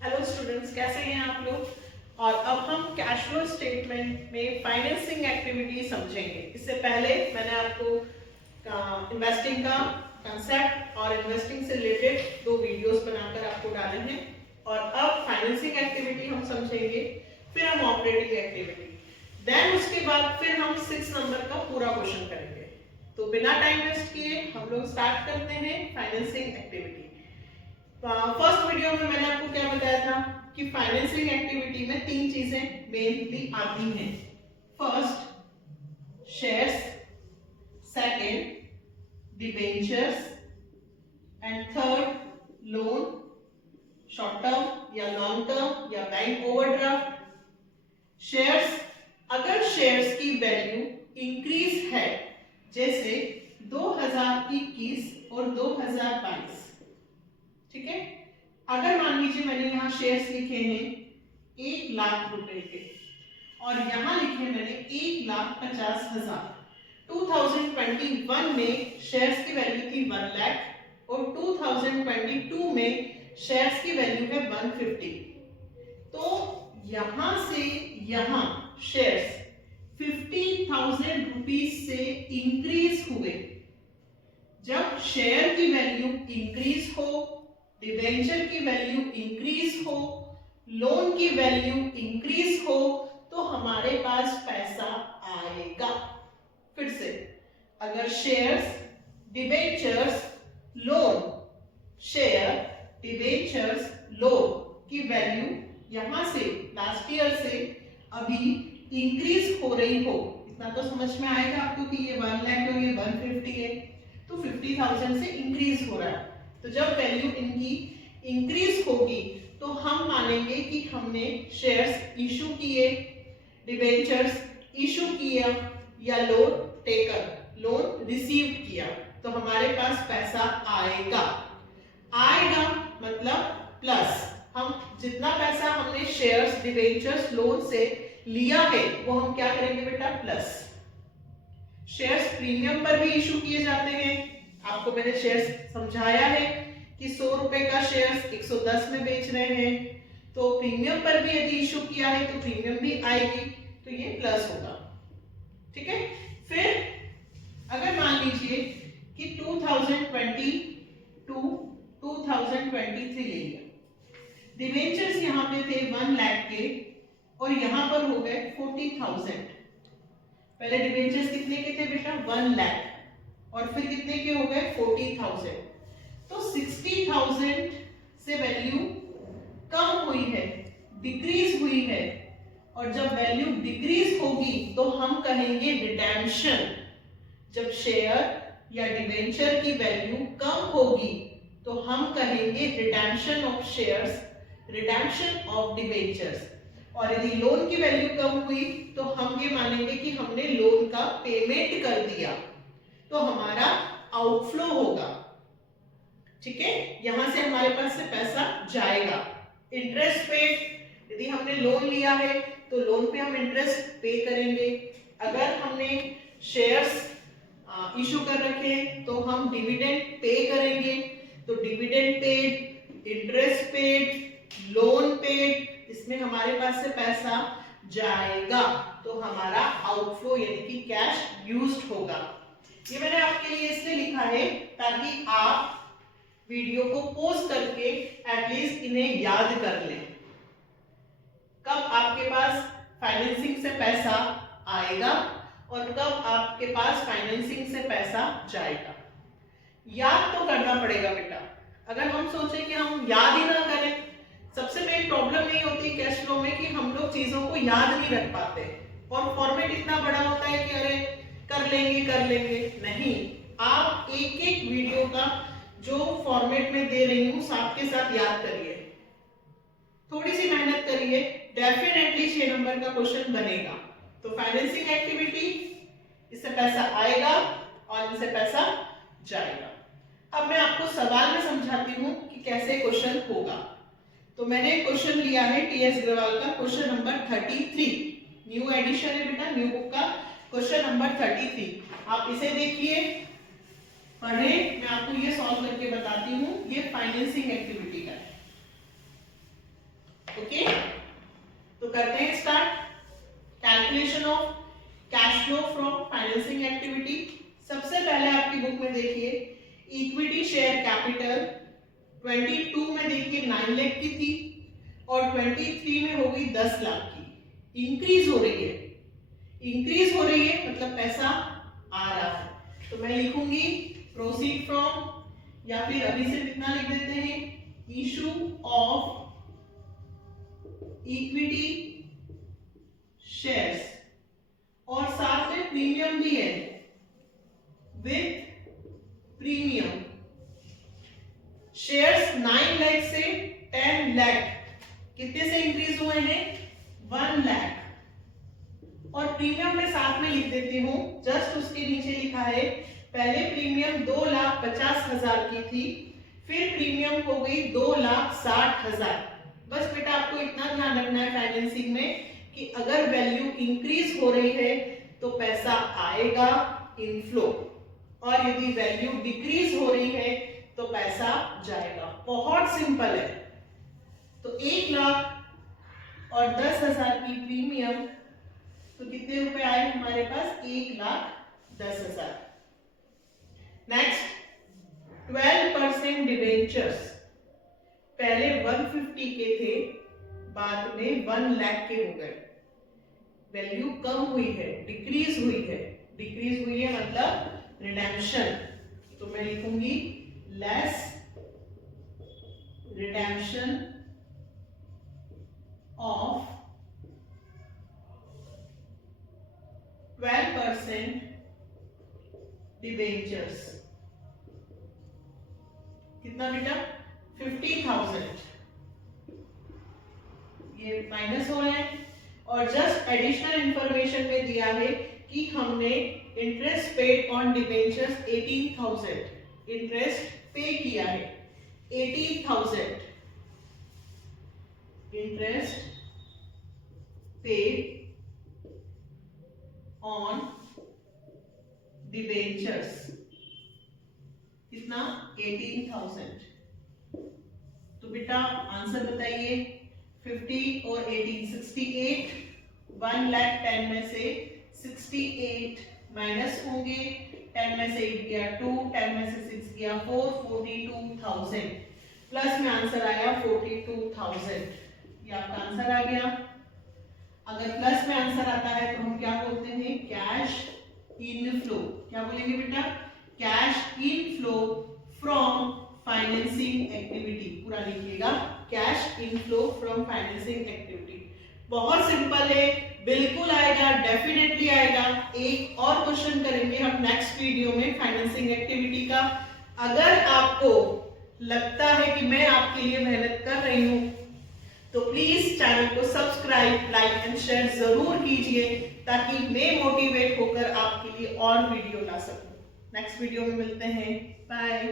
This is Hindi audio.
हेलो स्टूडेंट्स, कैसे हैं आप लोग। और अब हम कैश फ्लो स्टेटमेंट में फाइनेंसिंग एक्टिविटी समझेंगे। इससे पहले मैंने आपको इन्वेस्टिंग का कंसेप्ट और इन्वेस्टिंग से रिलेटेड 2 वीडियोस बनाकर आपको डाले हैं। और अब फाइनेंसिंग एक्टिविटी हम समझेंगे, फिर हम ऑपरेटिंग एक्टिविटी, देन उसके बाद फिर हम 6 नंबर का पूरा क्वेश्चन करेंगे। तो बिना टाइम वेस्ट किए हम लोग स्टार्ट करते हैं फाइनेंसिंग एक्टिविटी। फर्स्ट वीडियो में मैंने आपको क्या बताया था कि फाइनेंसिंग एक्टिविटी में 3 चीजें मेनली आती हैं। First shares, second debentures and third loan, short term या लॉन्ग टर्म या बैंक ओवरड्राफ्ट। शेयर्स, अगर शेयर्स की वैल्यू इंक्रीज है, जैसे 2021 और 2022, ठीक है। अगर मान लीजिए मैंने यहाँ शेयर्स लिखे हैं 1 लाख रुपए के और यहाँ लिखे मैंने 1,50,000। 2021 में शेयर्स की वैल्यू थी 1 लाख और 2022 में शेयर्स की वैल्यू है 150। तो यहां से यहां शेयर्स 50,000 रुपीज से इंक्रीज हुए। जब शेयर की वैल्यू इंक्रीज हो, डिबेंचर की वैल्यू इंक्रीज हो, लोन की वैल्यू इंक्रीज हो, तो हमारे पास पैसा आएगा। फिर से, अगर shares, debentures, loan, share, debentures, loan की वैल्यू यहां से लास्ट ईयर से अभी इंक्रीज हो रही हो, इतना तो समझ में आएगा आपको कि ये 1 लाख और ये 150 है, तो 50,000 से इंक्रीज हो रहा है। तो जब वैल्यू इनकी इंक्रीज होगी तो हम मानेंगे कि हमने शेयर्स इशू किए, डिबेंचर्स इशू किया या लोन टेकन, लोन रिसीव किया, तो हमारे पास पैसा आएगा। आएगा मतलब प्लस, हम जितना पैसा हमने शेयर्स, डिबेंचर्स, लोन से लिया है वो हम क्या करेंगे बेटा, प्लस। शेयर्स प्रीमियम पर भी इशू किए जाते हैं। आपको मैंने शेयर्स समझाया है कि 100 रुपए का शेयर्स 110 में बेच रहे हैं, तो प्रीमियम पर भी यदि इशू किया है तो प्रीमियम भी आएगी, तो ये प्लस होगा। ठीक है। फिर अगर मान लीजिए कि 2022 2023 ले लिया, डिबेंचर्स यहाँ पे थे 1 लाख के और यहाँ पर हो गए 40,000। पहले डिबेंचर्स कितने के थे बेटा, 1 लाख, और फिर कितने के हो गए, 40,000। तो 60,000 से वैल्यू कम हुई है, डिक्रीज हुई है, और जब वैल्यू डिक्रीज होगी तो हम कहेंगे रिडेम्पशन। जब शेयर या डिबेंचर की वैल्यू कम होगी तो हम कहेंगे redemption of shares, redemption of debentures. और यदि लोन की वैल्यू कम हुई तो हम ये मानेंगे कि हमने लोन का पेमेंट कर दिया, तो हमारा आउटफ्लो होगा। ठीक है, यहां से हमारे पास से पैसा जाएगा। इंटरेस्ट पेड, यदि हमने लोन लिया है तो लोन पे हम इंटरेस्ट पे करेंगे। अगर हमने शेयर्स इशू कर रखे हैं तो हम डिविडेंड पे करेंगे, तो dividend paid, interest paid, loan paid, इसमें हमारे पास से पैसा जाएगा, तो हमारा आउटफ्लो यानी कि कैश यूज्ड होगा। ये मैंने आपके लिए इसलिए लिखा है ताकि आप वीडियो को पॉज करके एटलीस्ट इन्हें याद कर लें। कब आपके पास फाइनेंसिंग से पैसा आएगा और कब आपके पास फाइनेंसिंग से पैसा जाएगा, याद तो करना पड़ेगा बेटा। अगर हम सोचें कि हम याद ही ना करें, सबसे मेन प्रॉब्लम यही होती है कैश फ्लो में कि हम लोग चीजों को याद नहीं रख पाते और फॉर्मेट इतना बड़ा होता है कि अरे कर लेंगे। नहीं, आप एक एक वीडियो का जो फॉर्मेट में दे रही हूं साथ के साथ याद करिए, थोड़ी सी मेहनत करिए, डेफिनेटली 6 नंबर का क्वेश्चन बनेगा। तो फाइनेंसिंग एक्टिविटी, इससे पैसा आएगा और इनसे पैसा जाएगा। अब मैं आपको सवाल में समझाती हूं कि कैसे क्वेश्चन होगा। तो मैंने क्वेश्चन लिया है टीएस अग्रवाल का क्वेश्चन नंबर 33, न्यू एडिशन है बेटा, न्यू बुक का क्वेश्चन नंबर 33। आप इसे देखिए, पढ़ें, मैं आपको ये सॉल्व करके बताती हूँ। ये फाइनेंसिंग एक्टिविटी का है। देखिए इक्विटी शेयर कैपिटल 22 में देखिए 9 लाख की थी और 23 में हो गई 10 लाख की। इंक्रीज हो रही है, इंक्रीज हो रही है मतलब पैसा आ रहा है। तो मैं लिखूंगी प्रोसीड फ्रॉम या फिर अभी से कितना लिख देते हैं इशू ऑफ इक्विटी शेयर्स और साथ में प्रीमियम भी है विथ प्रीमियम। शेयर्स 9 लाख से 10 लाख कितने से इंक्रीज हुए हैं 1 लाख और प्रीमियम में साथ में लिख देती हूं जस्ट उसके नीचे लिखा है पहले प्रीमियम 2,50,000 की थी फिर प्रीमियम हो गई 2,60,000। बस बेटा आपको इतना ध्यान रखना है फाइनेंसिंग में कि अगर वैल्यू इंक्रीज हो रही है तो पैसा आएगा इनफ्लो और यदि वैल्यू डिक्रीज हो रही है तो पैसा जाएगा। बहुत सिंपल है। तो 1 लाख और 10,000 की प्रीमियम तो कितने रुपए आए हमारे पास 1,10,000। नेक्स्ट 12% डिबेंचर्स पहले 150 के थे बाद में 1 लाख के हो गए। वैल्यू कम हुई है, डिक्रीज हुई है, डिक्रीज हुई है मतलब रिडेम्पशन। तो मैं लिखूंगी लेस रिडेम्पशन ऑफ 12% डिबेंचर्स। कितना बेटा 50,000 ये माइनस हो रहा है और जस्ट एडिशनल इंफॉर्मेशन में दिया है कि हमने interest paid on debentures 18,000 interest पे किया है 18,000 इंटरेस्ट पेड ऑन डिबेंचर्स कितना 18,000। तो बेटा आंसर बताइए 50 और 18 68। 1 लाख 10 में से 68 माइनस होंगे 10 में से 8 गया 2 10 में से 6 गया 4 42,000 प्लस में आंसर आया 42,000। ये आपका आंसर आ गया। अगर प्लस में आंसर आता है तो हम क्या बोलते हैं कैश इनफ्लो। क्या बोलेंगे बेटा cash inflow from financing activity. पूरा लिखिएगा cash inflow from financing activity. बहुत सिंपल है, बिल्कुल आएगा, डेफिनेटली आएगा। एक और क्वेश्चन करेंगे हम नेक्स्ट वीडियो में फाइनेंसिंग एक्टिविटी का। अगर आपको लगता है कि मैं आपके लिए मेहनत कर रही हूं तो प्लीज चैनल को सब्सक्राइब लाइक एंड शेयर जरूर कीजिए ताकि मैं मोटिवेट होकर आपके लिए और वीडियो ला सकूं। नेक्स्ट वीडियो में मिलते हैं, बाय।